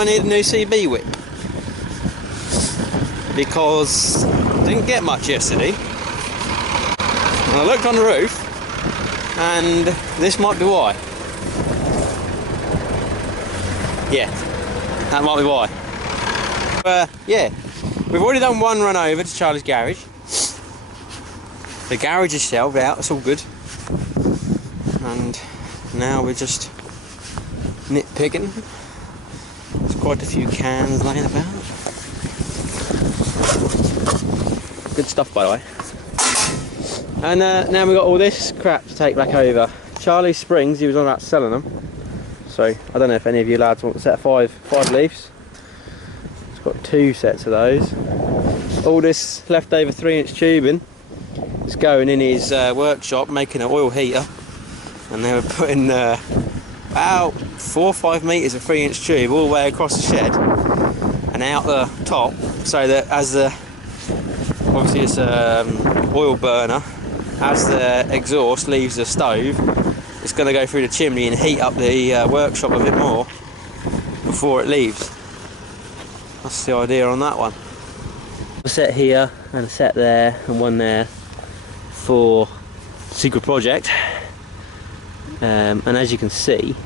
why I need a new CB whip. Because I didn't get much yesterday. And I looked on the roof, and this might be why. Yeah, that might be why. Yeah, we've already done one run over to Charlie's garage. The garage is shelved out, it's all good. And now we're just nitpicking. There's quite a few cans laying about. Good stuff, by the way. And now we've got all this crap to take back over. Charlie's springs, he was on about selling them. So I don't know if any of you lads want a set of five leaves. It's got 2 sets of those. All this leftover 3-inch tubing is going in his workshop, making an oil heater. And they were putting about 4 or 5 metres of 3-inch tube all the way across the shed and out the top, so that as the, obviously it's oil burner, as the exhaust leaves the stove, it's going to go through the chimney and heat up the workshop a bit more before it leaves. That's the idea on that one. A set here and a set there and one there for secret project. And as you can see,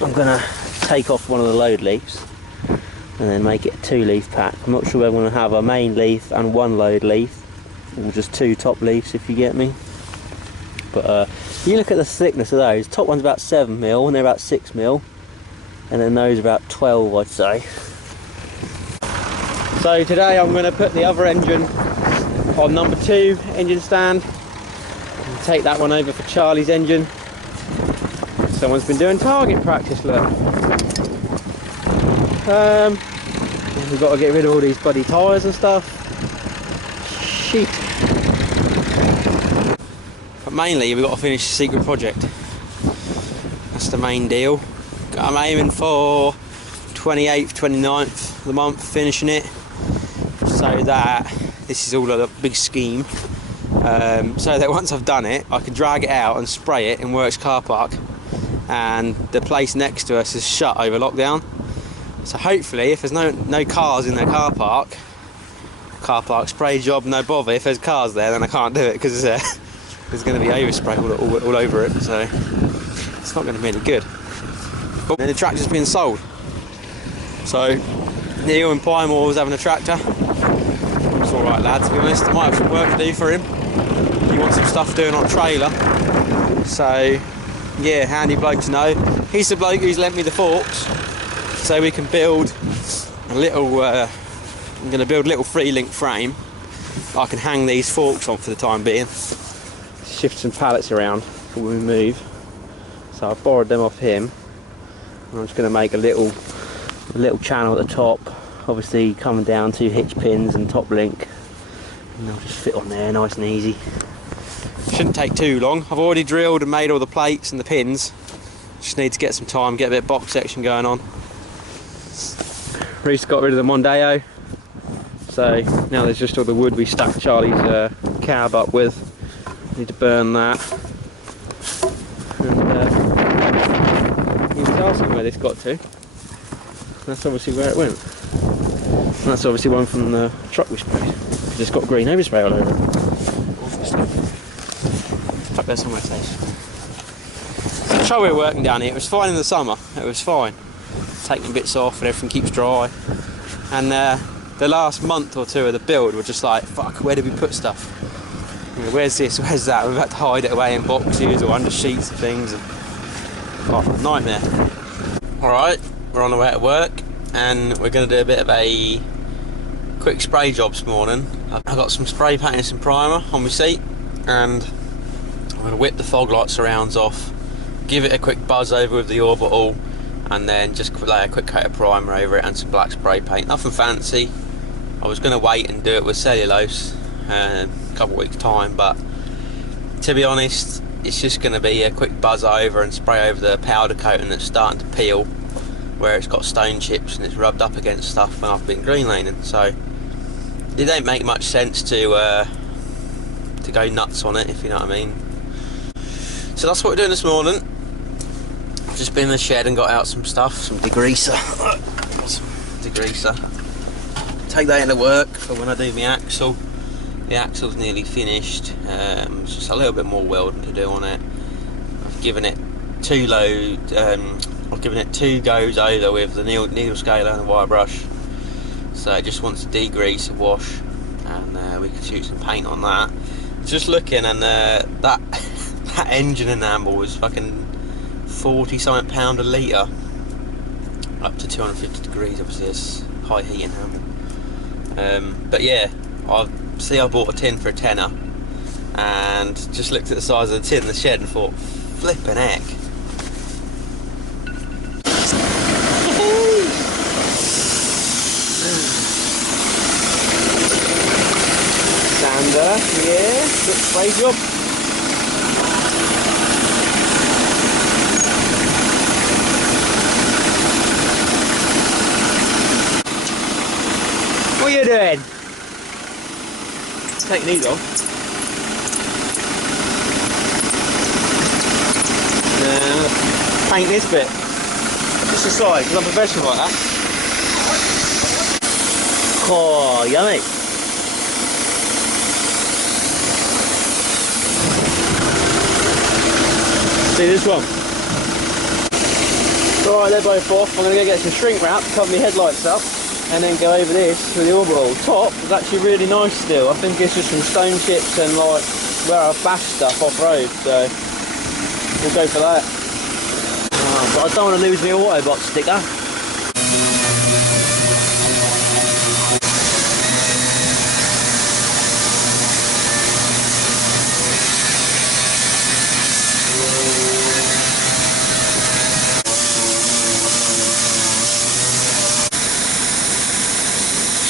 I'm going to take off one of the load leaves and then make it a 2-leaf pack. I'm not sure whether I'm going to have a main leaf and 1 load leaf, or just 2 top leaves, if you get me. But you look at the thickness of those. Top one's about 7mm and they're about 6mm, and then those are about 12, I'd say. So today I'm going to put the other engine on number 2 engine stand. Take that one over for Charlie's engine. Someone's been doing target practice, look. We've got to get rid of all these bloody tyres and stuff. Shit. But mainly we've got to finish the secret project. That's the main deal. I'm aiming for 28th, 29th of the month, finishing it. So that this is all a big scheme. So that once I've done it, I can drag it out and spray it in Works car park, and the place next to us is shut over lockdown. So hopefully, if there's no cars in their car park spray job, no bother. If there's cars there, then I can't do it because there's going to be overspray all over it. So it's not going to be any good. But then the tractor's been sold. So Neil in Piemore was having a tractor. It's all right, lad. To be honest, I might have some work to do for him. He wants some stuff doing on a trailer, so yeah, handy bloke to know. He's the bloke who's lent me the forks, so we can build a little, I'm going to build a little 3-link frame I can hang these forks on for the time being. Shift some pallets around before we move. So I've borrowed them off him, and I'm just going to make a little channel at the top, obviously coming down 2 hitch pins and top link, and they'll just fit on there nice and easy. Shouldn't take too long. I've already drilled and made all the plates and the pins. Just need to get some time, get a bit of box section going on. Reece got rid of the Mondeo, so now there's just all the wood we stuck Charlie's cab up with. Need to burn that. And he was asking where this got to. That's obviously where it went. And that's obviously one from the truck we sprayed. It's got green overspray all over it. Tuck there somewhere safe. So the trouble with working down here, it was fine in the summer, it was fine. Taking bits off and everything keeps dry. And the last month or 2 of the build were just like, fuck, where did we put stuff? You know, where's this, where's that? We've had to hide it away in boxes or under sheets and things. And, oh, nightmare. Alright, we're on the way to work, and we're going to do a bit of a quick spray job this morning. I've got some spray paint and some primer on my seat, and I'm going to whip the fog light surrounds off, give it a quick buzz over with the orbital, and then just lay a quick coat of primer over it and some black spray paint. Nothing fancy. I was going to wait and do it with cellulose a couple of weeks time, but to be honest, it's just going to be a quick buzz over and spray over the powder coating that's starting to peel where it's got stone chips and it's rubbed up against stuff when I've been green laning. So it don't make much sense to go nuts on it, if you know what I mean. So that's what we're doing this morning. just been in the shed and got out some stuff, some degreaser. Take that into work for when I do my axle. The axle's nearly finished. It's just a little bit more welding to do on it. I've given it 2 goes over with the needle scaler and the wire brush. So it just wants to degrease and wash, and we can shoot some paint on that. Just looking, and that engine enamel was fucking 40 something pound a litre, up to 250 degrees. Obviously it's high heat enamel. But yeah, I bought a tin for a tenner, and just looked at the size of the tin in the shed and thought, flippin' heck. Sander, yeah, good spray job. What are you doing? Take these off. Paint this bit. Just the side, because I'm professional like that. Oh, yummy. See this one? Alright, they're both off. I'm going to go get some shrink wrap to cover my headlights up, and then go over this with the overall. Top is actually really nice still. I think it's just some stone chips and like where I've bashed stuff off road, so we'll go for that. But I don't want to lose my Autobot sticker.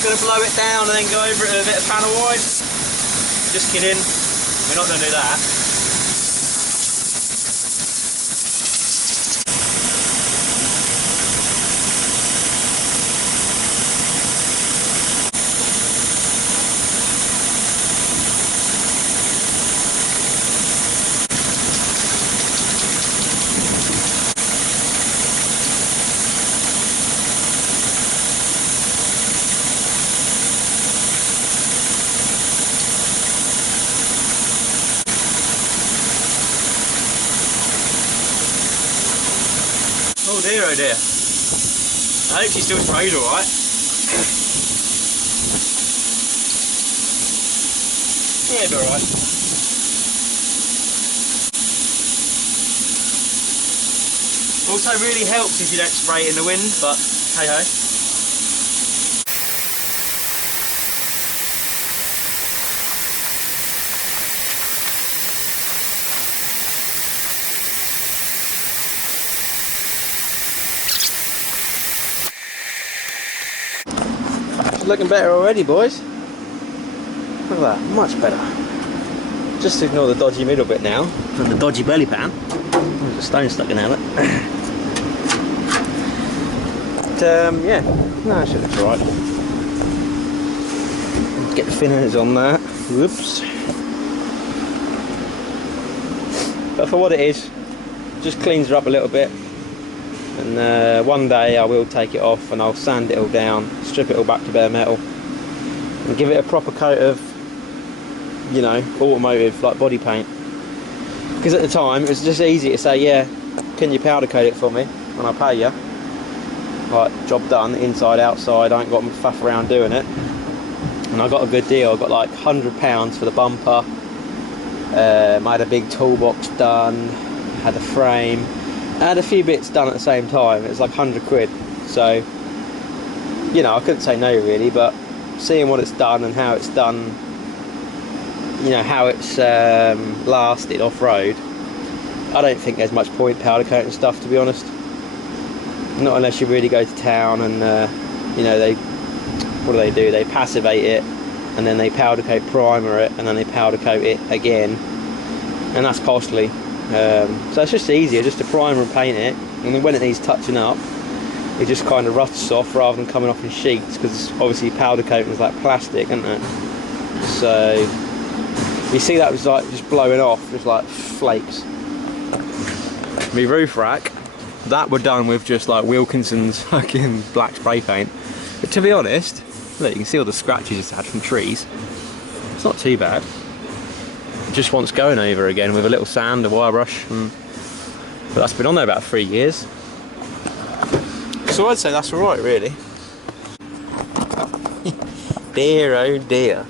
Going to blow it down and then go over it with a bit of panel white. Just kidding, we're not going to do that. Oh dear, oh dear. I hope she still sprays alright. Yeah, it'll be alright. Also really helps if you don't spray it in the wind, but hey ho. Looking better already, boys. Look at that, much better. Just ignore the dodgy middle bit now and the dodgy belly pan. There's a stone stuck in there. But yeah, no, it should look alright. Get the thinners on that. Whoops. But for what it is, just cleans her up a little bit. And one day I will take it off and I'll sand it all down, strip it all back to bare metal, and give it a proper coat of, you know, automotive like body paint. Because at the time it was just easy to say, yeah, can you powder coat it for me when I pay you? Like, job done, inside, outside, I ain't got to faff around doing it. And I got a good deal. I got like £100 for the bumper. I had a big toolbox done, had a frame. I had a few bits done at the same time. It was like 100 quid. So, you know, I couldn't say no really, but seeing what it's done and how it's done, you know, how it's lasted off-road, I don't think there's much point powder coating stuff, to be honest. Not unless you really go to town and, you know, what do? They passivate it, and then they powder coat primer it, and then they powder coat it again, and that's costly. So it's just easier just to primer and paint it, and then when it needs touching up, it just kind of rusts off rather than coming off in sheets, because obviously powder coating is like plastic, isn't it? So you see that was like just blowing off, just like flakes. My roof rack that were done with just like Wilkinson's fucking black spray paint. But to be honest, look, you can see all the scratches it's had from trees. It's not too bad. It just wants going over again with a little sand, a wire brush. But that's been on there about 3 years. So I'd say that's alright, really. Dear, oh dear.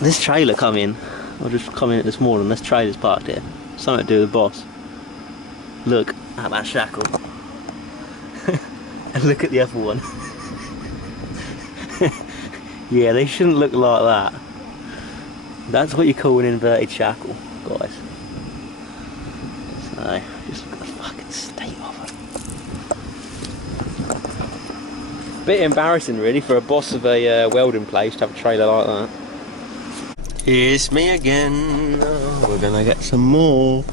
This trailer come in. I just come in this morning. This trailer's parked here. Something to do with the boss. Look at that shackle. And look at the other one. Yeah, they shouldn't look like that. That's what you call an inverted shackle, guys. So, just look at the fucking state of it. Bit embarrassing, really, for a boss of a welding place to have a trailer like that. It's me again. Oh, we're gonna get some more.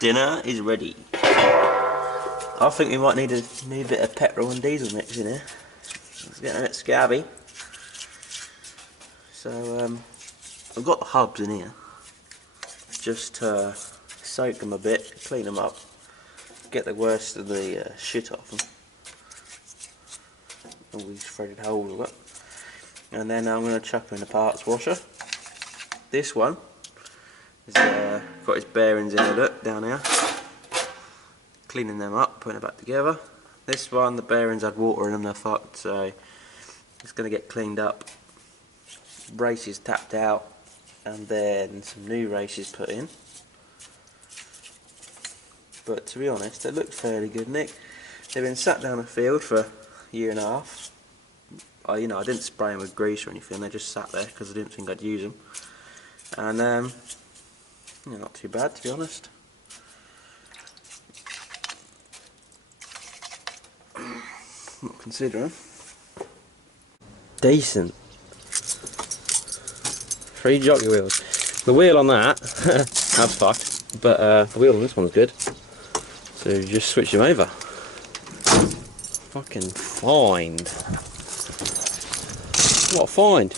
Dinner is ready. I think we might need a new bit of petrol and diesel mix in here. It's getting a bit scabby. So I've got the hubs in here. Just soak them a bit, clean them up, get the worst of the shit off them. All these threaded holes of it. And then I'm going to chuck them in the parts washer. This one has got its bearings in it, look, down here. Cleaning them up, putting it back together. This one, the bearings had water in them, they're fucked, so it's going to get cleaned up. Braces tapped out, and then some new races put in. But to be honest, they look fairly good, Nick. They've been sat down the field for a year and a half. I didn't spray them with grease or anything, they just sat there because I didn't think I'd use them. And not too bad, to be honest. Not considering. Decent. 3 jockey wheels. The wheel on that, that's fucked, but the wheel on this one's good. So you just switch them over. Fucking find. What a find.